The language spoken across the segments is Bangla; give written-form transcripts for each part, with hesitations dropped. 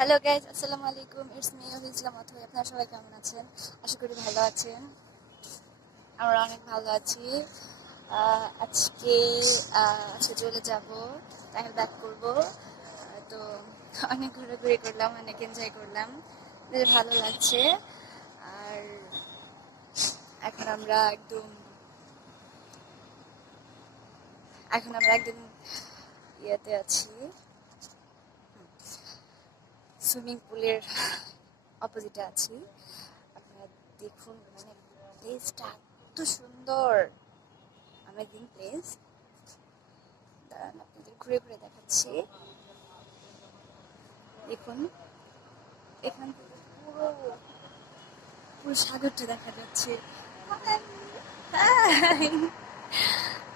হ্যালো গাইজ, আসসালামু আলাইকুম। ইটস মি ইসলাম অথবা। আপনারা সবাই কেমন আছেন? আশা করি ভালো আছেন। আমরা অনেক ভালো আছি। আজকে চলে যাব, টাইম ব্যাক করবো। তো অনেক ঘোরাঘুরি করলাম, অনেক এনজয় করলাম, বেশ ভালো লাগছে। আর এখন আমরা একদম ইয়েতে আছি, সুইমিং পুলের অপোজিটে আছি। আপনারা দেখুন, মানে প্লেসটা এত সুন্দর, অ্যামেজিং প্লেস। দাঁড়ান, আপনাদের ঘুরে ঘুরে দেখাচ্ছি। দেখুন, এখান থেকে পুরো পুরো সাগরটা দেখা যাচ্ছে।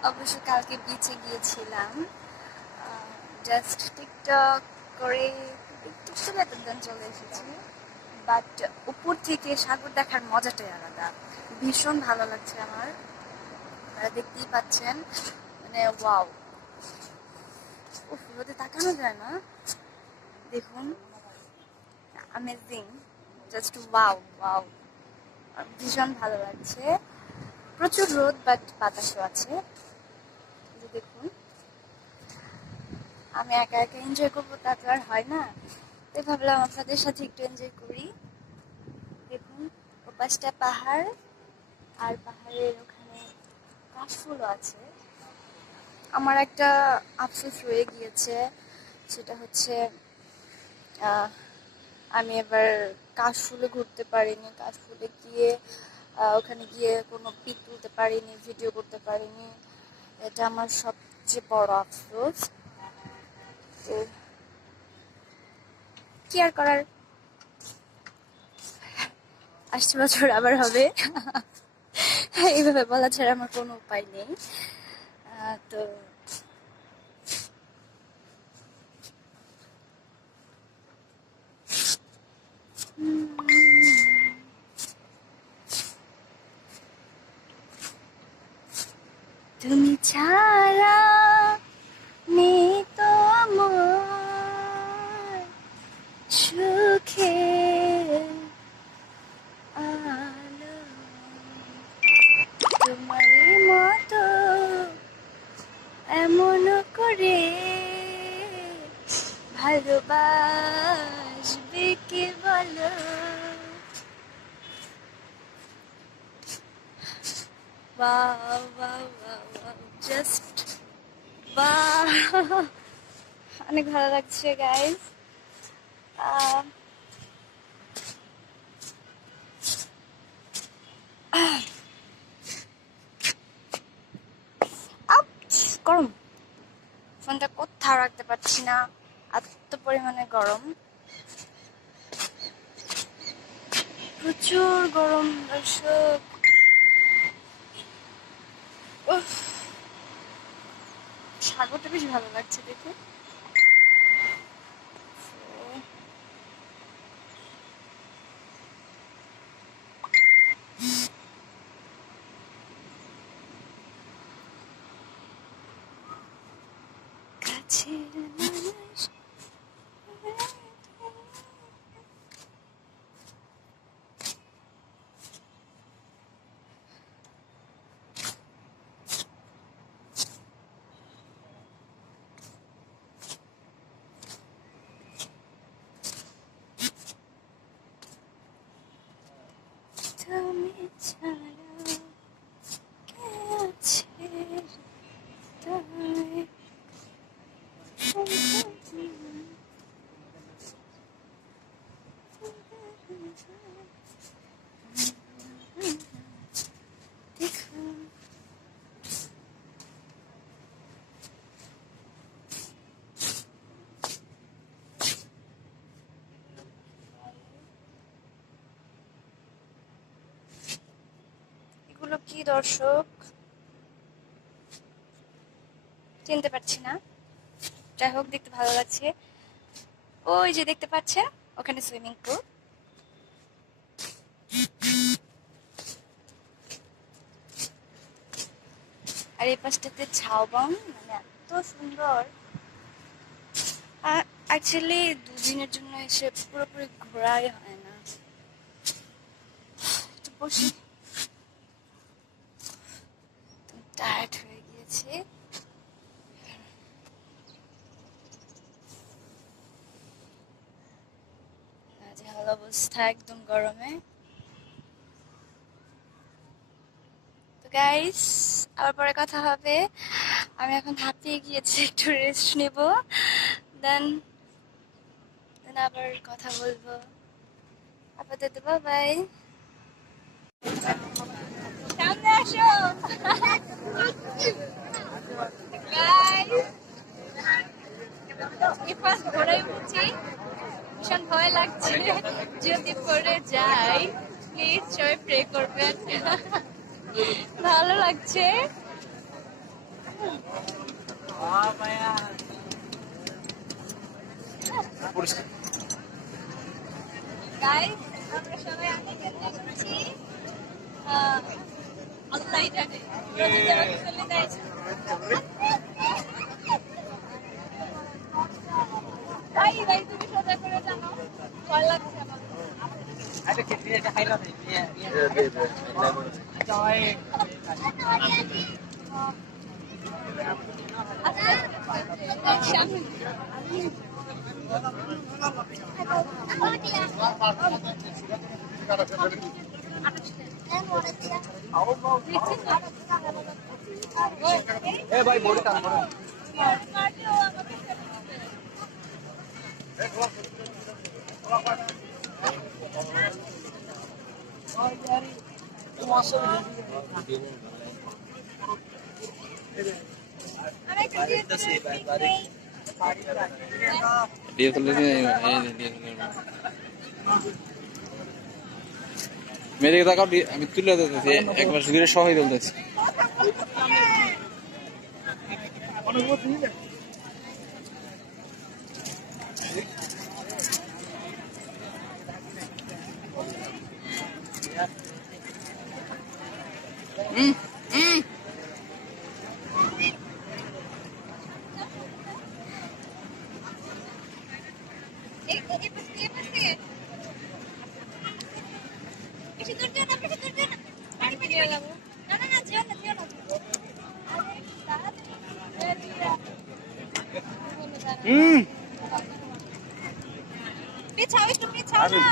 অবশ্য কালকে বিচে গিয়েছিলাম, জাস্ট টিকটক করে একটু বেতন চলে এসেছি। বাট উপর থেকে সাগর দেখার মজাটাই আলাদা, ভীষণ ভালো লাগছে আমার। আপনারা দেখতেই পাচ্ছেন, মানে ওয়াও। রোদে তাকানো যায় না। দেখুন, অ্যামেজিং, জাস্ট ওয়াও ওয়াও। ভীষণ ভালো লাগছে। প্রচুর রোদ, বাট বাতাসও আছে। দেখুন, আমি একা একা এনজয় করবো তা তো আর হয় না, তাই ভাবলাম আপনাদের সাথে একটু এনজয় করি। দেখুন, ওপাশটা পাহাড়, আর পাহাড়ের ওখানে কাশফুলও আছে। আমার একটা আফসোস রয়ে গিয়েছে, সেটা হচ্ছে আমি এবার কাশফুলে ঘুরতে পারিনি। কাশফুলে গিয়ে ওখানে গিয়ে কোনো পিক তুলতে পারিনি, ভিডিও করতে পারিনি। এটা আমার সবচেয়ে বড় আফসোস। তো কি আর করার, আসছে বছর আবার হবে। এইভাবে বলা ছাড়া আমার কোনো উপায় নেই। তো তুমি ছাড়া নেই তো আমার সুখে আলো, তোমারই মতো এমন করে ভালোবাসবে কে বলো। Wow wow wow wow, just wow. অনেক ভালো লাগছে গাইজ। গরম, ফোনটা কোথাও রাখতে পারছি না, এত পরিমাণে গরম, প্রচুর গরম দর্শক। উফ, সাগরটা বেশ ভালো লাগছে দেখে। কাছের মানুষ, তুমি ছাড়া কে আছে তাই। দেখুন, এগুলো কি দর্শক, চিনতে পারছি না। যাই হোক, দেখতে ভালো লাগছে। ওই যে দেখতে পাচ্ছেন, ওখানে সুইমিং পুল। আর এই পাশটাতে ঝাউবন, মানে এত সুন্দর। অ্যাকচুয়ালি দুদিনের জন্য এসে পুরোপুরি ঘোরাই হয় না। একটু বসি, টায়ার্ড হয়ে গিয়েছি। নাজেহাল অবস্থা একদম গরমে। তো গাইস, আবার পরে কথা হবে। আমি এখন হাঁপিয়ে গিয়েছি, একটু রেস্ট নেব, দেন আবার কথা বলবো। আপাতত বাই বাই। সামনে আসো গাইস, এই ফার্স্ট ঘোড়ায় উঠছি, ভীষণ ভয় লাগছে, যদি পড়ে যাই প্লিজ সবাই প্রে করবেন। ভালো লাগছে। গাইস, আমরা সবাই অনেক এনজয় করছি। আল্লাহ জানে যদি আমাকে চলে যায়। তাই তাই তুমি সোজা করে জানো, ভয় লাগছে আমার। ভাই বড় मेरे तक আমি তুলে দিতেছি একবার ঘুরে সহ দিতেছি পিছাও, একটু পিছাও না।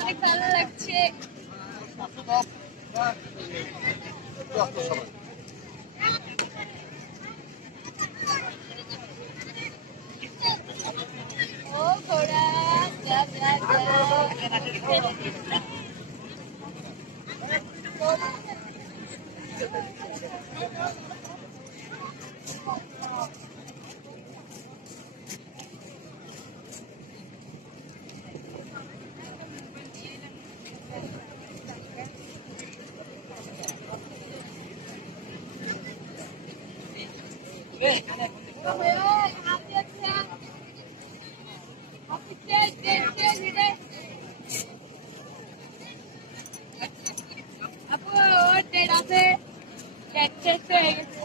অনেক ভালো লাগছে। ও ঘোড়া যা যা যা আপু ওর ডেট আছে, ডেট শেষ হয়ে গেছে।